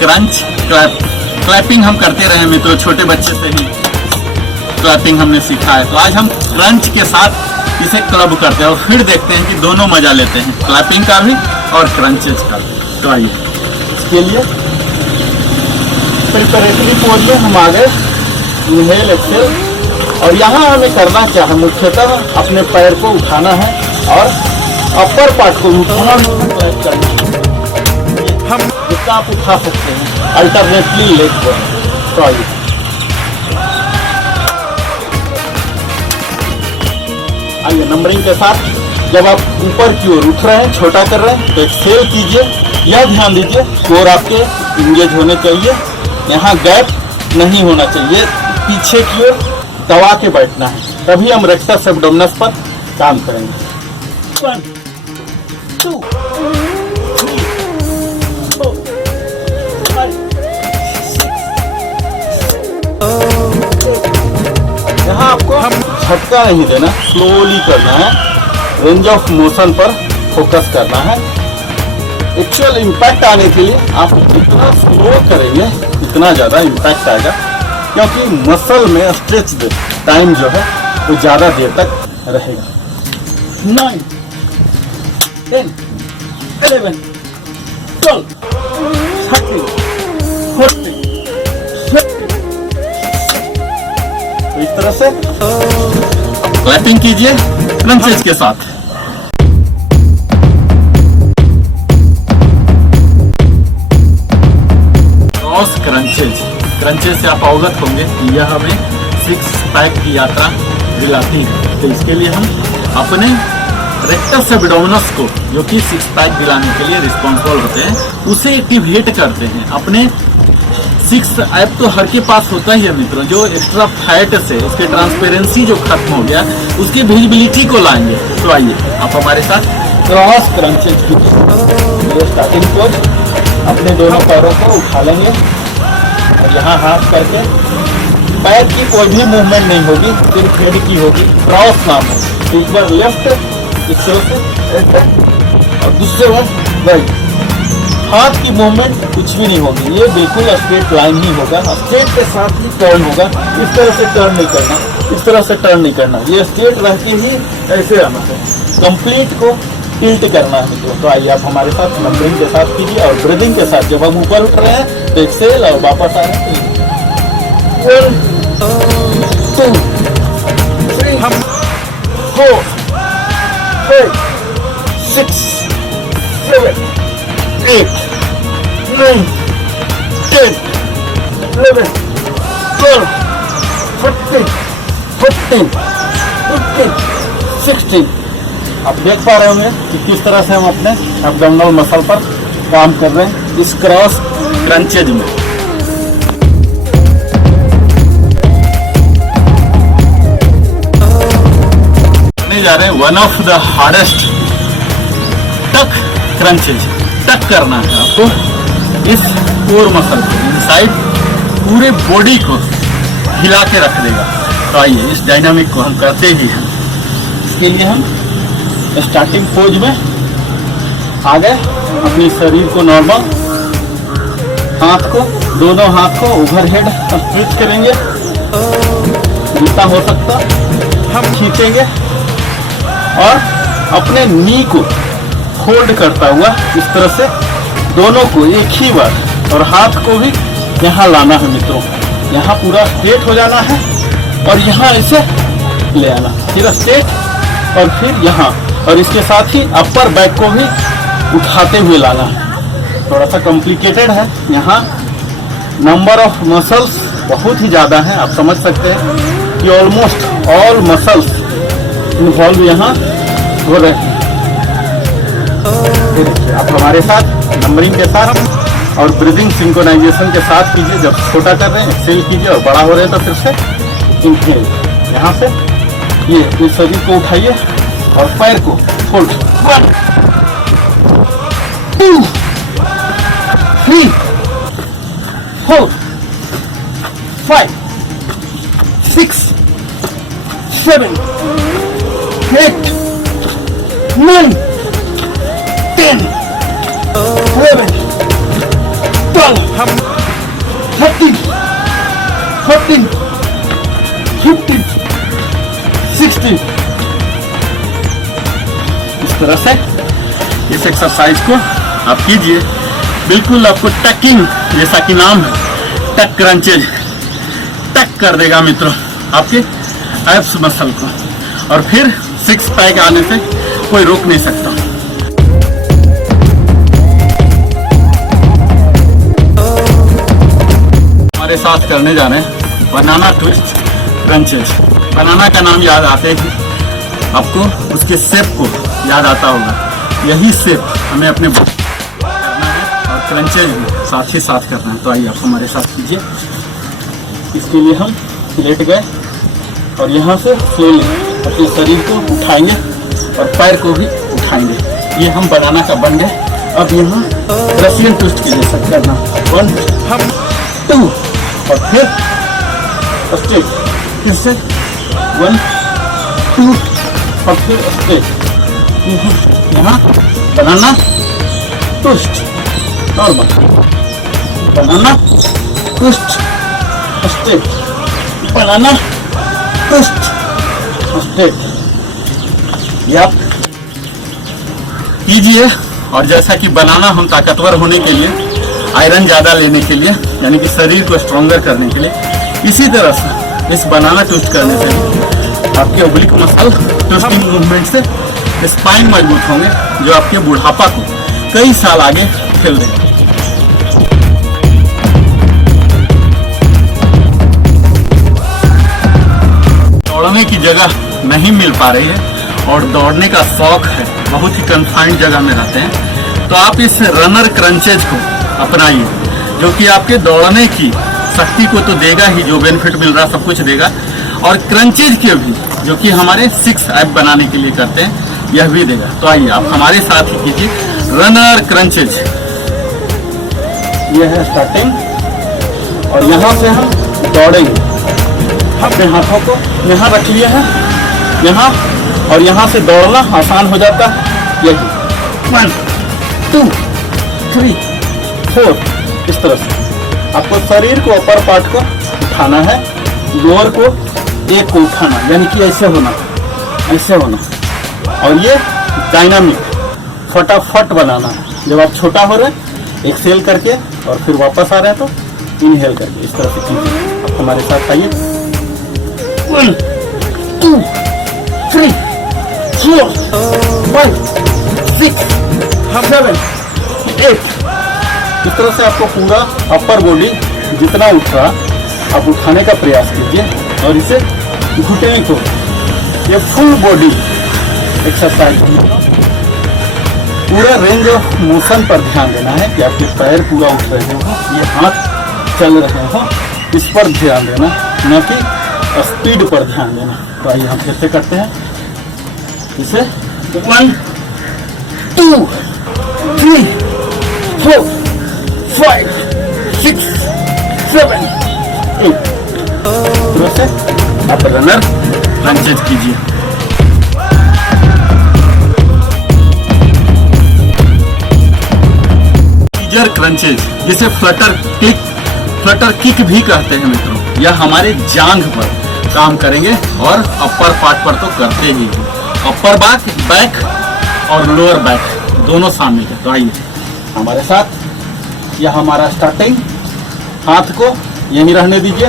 Crunch clapping हम करते रहे मित्रों, छोटे बच्चे से ही क्लैपिंग हमने सीखा है। तो आज हम क्रंच के साथ इसे क्लब करते हैं और फिर देखते हैं कि दोनों मजा लेते हैं, क्लैपिंग का भी और क्रंचेज का भी। तो आइए, इसके लिए प्रिपरेटरी पोज में हम आ गए, इनहेल एक्सेल। और यहाँ हमें करना क्या है, मुख्यतः अपने पैर को उठाना है और अपर पार्ट को उठाना करना है। हम जितना आप उठा सकते हैं अल्टरनेटली लेग को। तो आइए, आइए नंबरिंग के साथ जब आप ऊपर की ओर उठ रहे हैं, छोटा कर रहे हैं, तो एक्सेल कीजिए। यह ध्यान दीजिए कोर आपके इंगेज होने चाहिए, यहाँ गैप नहीं होना चाहिए, पीछे की ओर दबा के बैठना है, तभी हम रेक्टस एब्डोमिनस पर काम करेंगे। 1 2 3 4 5 यहाँ आपको झटका नहीं देना, स्लोली करना है, रेंज ऑफ मोशन पर फोकस करना है। एक्चुअल इम्पैक्ट आने के लिए आप जितना स्लो करेंगे उतना ज़्यादा इम्पैक्ट आएगा, क्योंकि मसल में स्ट्रेच टाइम जो है वो ज़्यादा देर तक रहेगा। 9 10 11 12 13 14 15। तो इस तरह से क्लैपिंग कीजिए क्रंचेज के साथ। क्रॉस क्रंचेज से आप अवगत होंगे कि यह हमें 6 पैक की यात्रा दिलाती है। तो इसके लिए हम अपने रेक्टस एब्डोमिनस को, जो कि 6 पैक दिलाने के लिए रिस्पॉन्सिबल होते हैं, उसे एक्टिवेट करते हैं। अपने 6 ऐप तो हर के पास होता ही है मित्रों, जो एक्स्ट्रा फैट से उसके ट्रांसपेरेंसी जो खत्म हो गया, उसकी विजिबिलिटी को लाएंगे। तो आइए आप हमारे साथ क्रॉस क्रंचेज कीजिए। स्टार्टिंग पोज, अपने दोनों पैरों को उठा लेंगे और यहाँ हाथ करके पैर की कोई भी मूवमेंट नहीं होगी, सिर्फ हेड की होगी, क्रॉस नाम हो। एक बार लेफ्ट, इस तरह से, और दूसरे बार राइट। हाथ की मूवमेंट कुछ भी नहीं होगी, ये बिल्कुल स्ट्रेट लाइन ही होगा, स्ट्रेट के साथ ही टर्न होगा। इस तरह से टर्न नहीं करना, इस तरह से टर्न नहीं करना, ये स्ट्रेट रहते ही ऐसे आना है। कंप्लीट को टिल्ट करना है मित्रों। तो आइए आप हमारे साथ नंबरिंग के साथ कीजिए और ब्रीदिंग के साथ। जब हम ऊपर उठ रहे हैं तो एक्सेल और वापस आ रहे हैं। 1 2 3 4 5 6 7 8 9 10 11 12 14 15 16। आप देख पा रहे होंगे कि किस तरह से हम अपने एब्डोमिनल मसल पर काम कर रहे हैं इस क्रॉस क्रंचेज में। जा रहे हैं वन ऑफ द हार्डेस्ट टक क्रंचेज। टक करना है आपको इस कोर मसल को, इनसाइड पूरे बॉडी को हिला के रख देगा। तो आइए इस डायनामिक को हम करते ही हैं। इसके लिए हम स्टार्टिंग पोज में आ गए, अपनी शरीर को नॉर्मल, हाथ को, दोनों हाथ को ओवरहेड स्ट्रेच करेंगे, जितना हो सकता हम खींचेंगे और अपने नी को होल्ड करता हुआ इस तरह से दोनों को एक ही बार, और हाथ को भी यहाँ लाना है मित्रों, यहाँ पूरा स्ट्रेट हो जाना है और यहाँ इसे ले आना, फिर स्ट्रेट और फिर यहाँ, और इसके साथ ही अपर बैक को भी उठाते हुए लाना है। थोड़ा सा कॉम्प्लिकेटेड है, यहाँ नंबर ऑफ मसल्स बहुत ही ज़्यादा है। आप समझ सकते हैं कि ऑलमोस्ट ऑल मसल्स इन्वॉल्व यहाँ हो रहे हैं। आप हमारे साथ नंबरिंग के साथ और ब्रीदिंग सिंक्रोनाइजेशन के साथ कीजिए। जब छोटा कर रहे हैं एक्सेल कीजिए और बड़ा हो रहे हैं तो फिर से इनहेल। यहाँ से ये इस शरीर को उठाइए और पैर को होल्ड। 1 2 3 4 5 6 7 8 9 10 11 12, 13, 14, 15, 16। इस तरह से इस एक्सरसाइज को आप कीजिए। बिल्कुल आपको टकिंग, जैसा कि नाम है, टक क्रंचेज, टक कर देगा मित्रों आपके एब्स मसल को, और फिर 6 पैक आने से कोई रोक नहीं सकता। हमारे साथ करने जा रहे हैं बनाना ट्विस्ट क्रंचेज। बनाना का नाम याद आते ही आपको उसके शेप को याद आता होगा। यही शेप हमें अपने करना है और क्रंचेज भी साथ ही साथ करना है। तो आइए आप हमारे साथ कीजिए। इसके लिए हम लेट गए और यहाँ से स्लोली अपने शरीर को उठाएंगे और पैर को भी उठाएंगे। ये हम बनाना का बन गए। अब यहाँ रशियन ट्विस्ट के जैसा करना, 1 2 और फिर स्ट्रेट, फिर से 1 2 और फिर स्ट्रेट। यहाँ बनाना ट्विस्ट, नॉर्मल बनाना ट्विस्ट, स्ट्रेट, बनाना ट्विस्ट, स्ट्रेट। ये आप कीजिए। और जैसा कि बनाना हम ताकतवर होने के लिए, आयरन ज़्यादा लेने के लिए, यानी कि शरीर को स्ट्रॉन्गर करने के लिए, इसी तरह से इस बनाना ट्विस्ट करने से आपके ओब्लिक मसल ट्विस्टिंग मूवमेंट से स्पाइन मजबूत होंगे, जो आपके बुढ़ापा को कई साल आगे ठेल देंगे। दौड़ने की जगह नहीं मिल पा रही है और दौड़ने का शौक है, बहुत ही कन्फाइंड जगह में रहते हैं, तो आप इस रनर क्रंचेज को अपनाइए, जो कि आपके दौड़ने की शक्ति को तो देगा ही, जो बेनिफिट मिल रहा सब कुछ देगा, और क्रंचेज के भी, जो कि हमारे 6 ऐप बनाने के लिए करते हैं, यह भी देगा। तो आइए आप हमारे साथ ही कीजिए रनर क्रंचेज। यह है स्टार्टिंग, और यहाँ से हम दौड़ेंगे। अपने हाथों को यहाँ रख लिए हैं, यहाँ, और यहाँ से दौड़ना आसान हो जाता है। यही 1 2 3 4। इस तरह से आपको शरीर को, अपर पार्ट को उठाना है, लोअर को एक को उठाना, यानी कि ऐसे होना, ऐसे होना। और ये डायनामिक फटाफट बनाना है। जब आप छोटा हो रहे एक्सेल करके और फिर वापस आ रहे हैं तो इनहेल करके इस तरह से कीजिए। आप हमारे साथ आइए। 1 2 3 4 5 6 7 8। इस तरह से आपको पूरा अपर बॉडी जितना उठ रहा आप उठाने का प्रयास कीजिए, और इसे घुटने को, ये फुल बॉडी एक्सरसाइज, पूरा रेंज ऑफ मोशन पर ध्यान देना है कि आपके पैर पूरा उठ रहे हो, ये हाथ चल रहे हो, इस पर ध्यान देना, न कि स्पीड पर ध्यान देना। तो आइए हम फिर से करते हैं इसे। 1 2 3 4 5 6 7 8। तरह से आप रनर क्रंचेज कीजिए। टीजर क्रंचेज, जिसे फ्लटर किक भी कहते हैं मित्रों, यह हमारे जांघ पर काम करेंगे और अपर पार्ट पर तो करते ही हैं। अपर बैक और लोअर बैक दोनों शामिल है। तो आइए हमारे साथ। यह हमारा स्टार्टिंग, हाथ को यहीं रहने दीजिए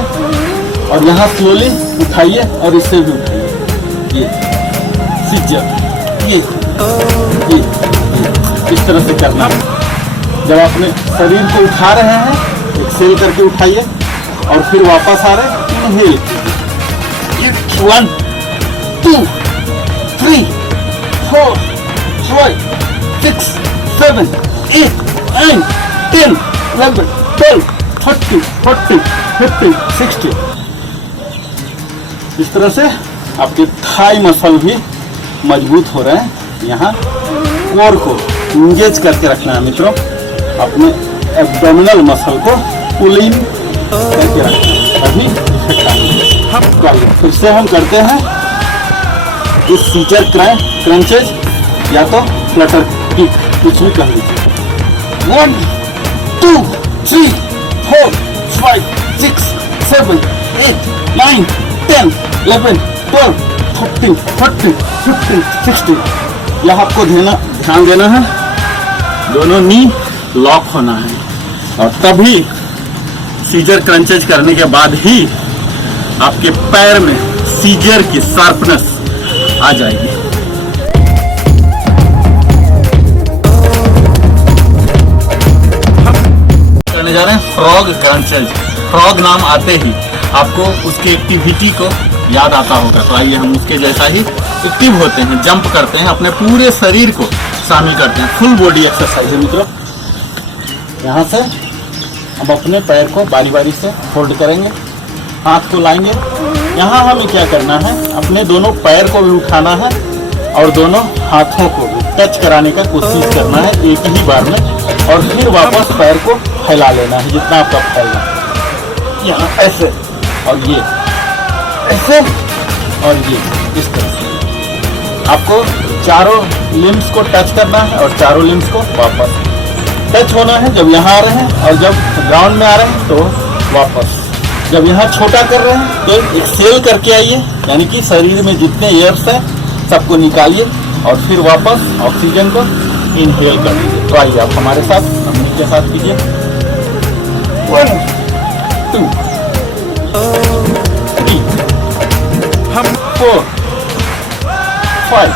और यहाँ स्लोली उठाइए और इससे भी उठाइए। ये सीजर, ये इस तरह से करना। जब अपने शरीर को उठा रहे हैं, एक्सेल करके उठाइए और फिर वापस आ रहे हैं, इनहेल। 1 2 3 4 5 6 7 8 9 10 11 12 13 14 15 16। इस तरह से आपके थाई मसल भी मजबूत हो रहे हैं। यहाँ कोर को इंगेज करके रखना है मित्रों, अपने एब्डोमिनल मसल को पुलिंग करके रखना है, अभी फिर से हम करते हैं इस सीजर क्रंचेज या तो फ्लटर किक, कुछ भी कर लीजिए। 1 2 3, 4, 5, 6, 7, 8, 9, 10, 11, 12, 13, 14, 15, 16। यह आपको ध्यान देना है, दोनों नी लॉक होना है, और तभी सीजर क्रंचेज करने के बाद ही आपके पैर में सीजर की शार्पनेस आ जाएगी। करने जा रहे हैं फ्रॉग क्रंचेज। फ्रॉग नाम आते ही आपको उसकी एक्टिविटी को याद आता होगा, तो आइए हम उसके जैसा ही एक्टिव होते हैं, जंप करते हैं, अपने पूरे शरीर को शामिल करते हैं। फुल बॉडी एक्सरसाइज है मित्रों। यहाँ से हम अपने पैर को बारी बारी से फोल्ड करेंगे, हाथ को लाएंगे। यहाँ हमें क्या करना है, अपने दोनों पैर को भी उठाना है और दोनों हाथों को भी टच कराने का कोशिश करना है एक ही बार में, और फिर वापस पैर को फैला लेना है जितना आपका फैलना है। यहाँ ऐसे, और ये ऐसे, और ये इस तरह से आपको चारों लिम्स को टच करना है और चारों लिम्स को वापस टच होना है। जब यहाँ आ रहे हैं और जब ग्राउंड में आ रहे हैं तो वापस। जब यहाँ छोटा कर रहे हैं तो एक्सेल करके आइए, यानी कि शरीर में जितने एयर्स हैं सबको निकालिए और फिर वापस ऑक्सीजन को इनहेल कर लीजिए। तो आइए आप हमारे साथ, हम के साथ कीजिए। 1, 2, 3, 4, 5,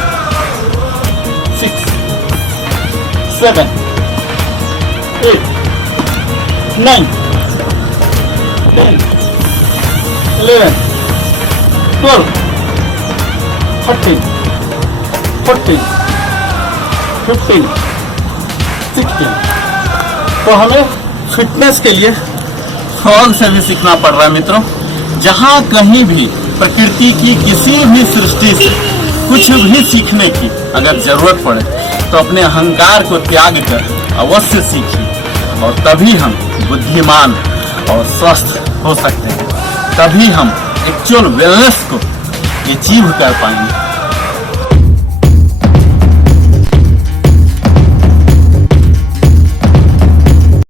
6, 7, 8, 9, 10, 11, 12, 13, 14, 15, 16। तो हमें फिटनेस के लिए फ्रॉग से भी सीखना पड़ रहा है मित्रों। जहाँ कहीं भी प्रकृति की किसी भी सृष्टि से कुछ भी सीखने की अगर जरूरत पड़े तो अपने अहंकार को त्याग कर अवश्य सीखिए, और तभी हम बुद्धिमान और स्वस्थ हो सकते हैं। तभी हम एक्चुअल वेलनेस को अचीव कर पाएंगे।